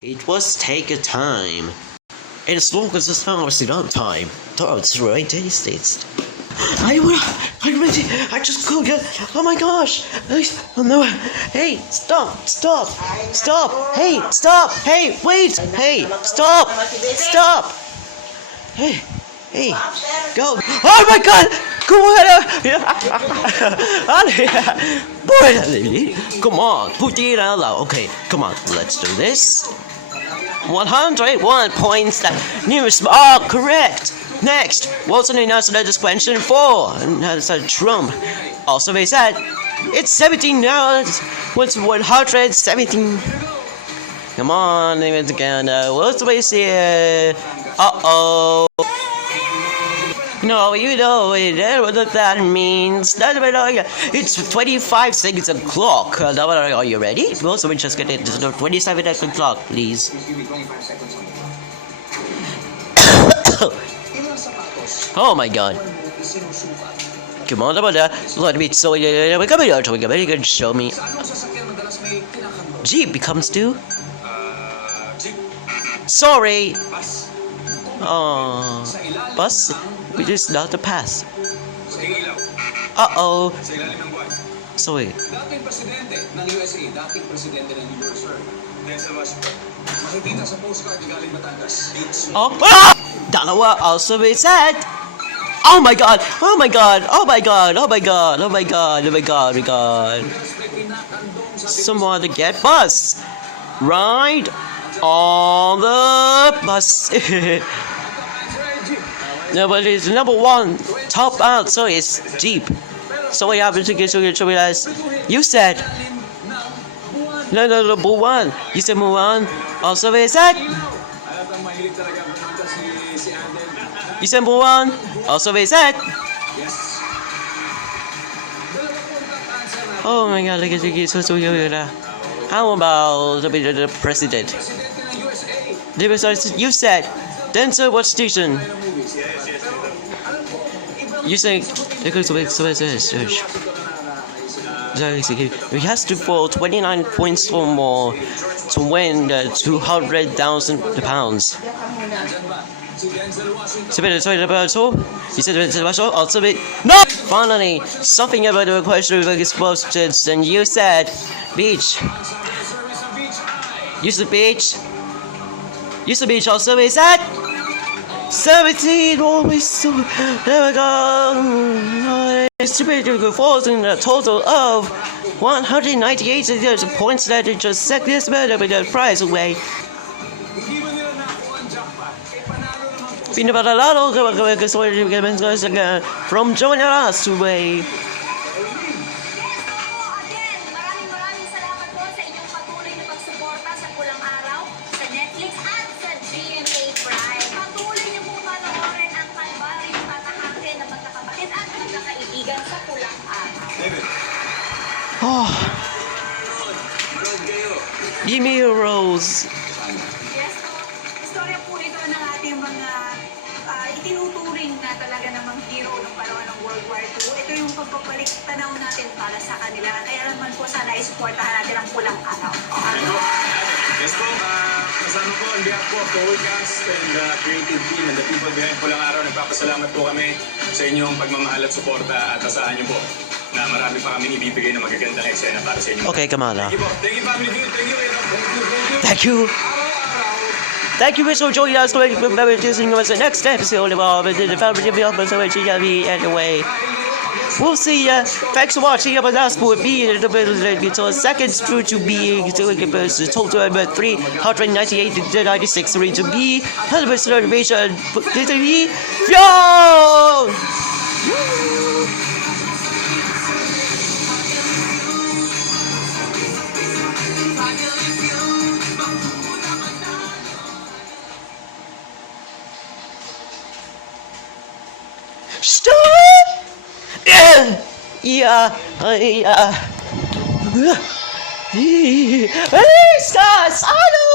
It was take a time. And as long as it's obviously on time, that's right, States. I just couldn't get. Oh my gosh! Oh no! Hey, stop! Hey, stop! Hey, wait! Hey, stop! Hey, go! Oh my God! Come on, put it out loud. Okay, come on, let's do this. 101 points. That news are correct. Next, Wilson announced that this question 4. And that's a Trump. Also, they said it's 17 now. What's 117? Come on, it's again. What's the base here? No, you know what that means. It's 25 seconds o'clock. Are you ready? Well, so we just get it. 27 o'clock, please. Oh my God. Come on, let me so we can show me. Jeep becomes 2. Sorry. Bus. Which is not the pass. Uh-oh. Sorry. Dating presidente ng USA, dating presidente ng New York, sir. Denzel Washington. Makikita sa postcard galing Batangas. Oh, dalawa also be said. Oh my God! Oh my God! Oh my God! Oh my God! Oh my God! Oh my God! Oh my God! Someone to get bus. Ride on the bus. No, but it's number 1 top out, so it's Jeep. So what happened to get to realize you said no Mulan. You said Mulan. Also is that you said Mulan. Also is that oh my God, look at you so how about the president? You said Denzel what station? You say he has to fall 29 points or more to win the 200,000 pounds. You said also no. Finally, something about the question of explosions, and you said beach. You said beach. You said beach. Also, is that 17 always so there we go. It's falls in a total of 198 points that it just set this better with the prize away. From joining us away. Oh, give me a rose. Yes po. Istorya po ito ng ating mga itinuturing na talaga namang hero ng panahon ng World War II. Ito yung pagpapalik tanaw natin para sa kanila. Kaya naman po sana isuportahan natin ang Pulang Araw. Yes po, kasama po on behalf po of the whole cast and the creative team and the people behind Pulang Araw. Nagpapasalamat po kami sa inyong pagmamahal at suporta at asahan niyo po na marami pa kami ibibigay na magagandang eksena para sa inyo. Okay, Kamala. Thank you, family. Thank you. Thank you for joining us. The next episode of the family anyway. We'll see ya. Thanks for watching. But that's for me. So seconds through to be total about 398 to 96 to be 100% reservation. Yo! Stop! Yeah. Stars! I don't